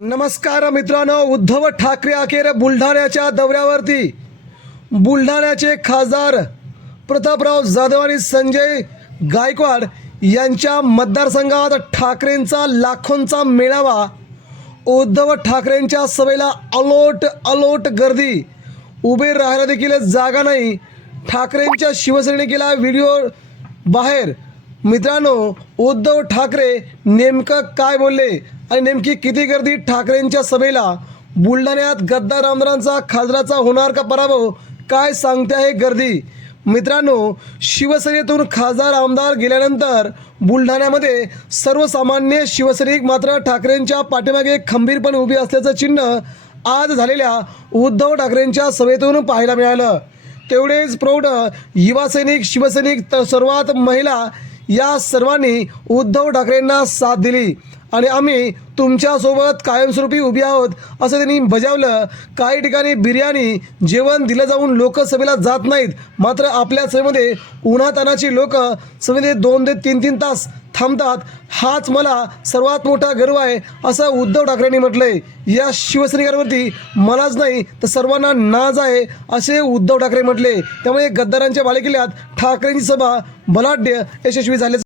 नमस्कार मित्रांनो उद्धव ठाकरे अखेर बुलढाण्याच्या दौऱ्यावरती. बुलढाण्याचे खासदार प्रतापराव जाधव आणि संजय गायकवाड यांच्या मतदारसंघात ठाकरेंचा लाखोंचा मेळावा. उद्धव ठाकरेंच्या सभेला अलोट अलोट गर्दी. उभे राहायला देखील जागा नाही. ठाकरेंच्या शिवसैनिकेला व्हिडिओ बाहेर. मित्रांनो उद्धव ठाकरे नेमकं काय बोलले आणि नेमकी किती गर्दी ठाकरेंच्या सभेला? बुलढाण्यात गद्दार आमदारांचा खासदाराचा होणार का पराभव? काय सांगते आहे गर्दी? मित्रांनो शिवसेनेतून खासदार आमदार गेल्यानंतर बुलढाण्यामध्ये सर्वसामान्य शिवसैनिक मात्र ठाकरेंच्या पाठीमागे खंबीरपणे उभी असल्याचं चिन्ह आज झालेल्या उद्धव ठाकरेंच्या सभेतून पाहायला मिळालं. तेवढेच प्रौढ युवा सैनिक शिवसैनिक तर सर्वात महिला या सर्वांनी उद्धव ठाकरेंना साथ दिली. आणि आम्ही तुमच्यासोबत कायमस्वरूपी उभी आहोत असं त्यांनी बजावलं. काही ठिकाणी बिर्याणी जेवण दिलं जाऊन लोक सभेला जात नाहीत. मात्र आपल्या सभेमध्ये उन्हातानाची लोक सभेमध्ये दोन ते तीन तीन तास थांबतात. हाच मला सर्वात मोठा गर्व आहे असं उद्धव ठाकरेंनी म्हटलंय. या शिवसैनिकांवरती मलाच नाही तर सर्वांना नाज आहे असे उद्धव ठाकरे म्हटले. त्यामुळे गद्दारांच्या बालेकिल्ल्यात ठाकरेंची सभा बलाढ्य यशस्वी झाल्याचं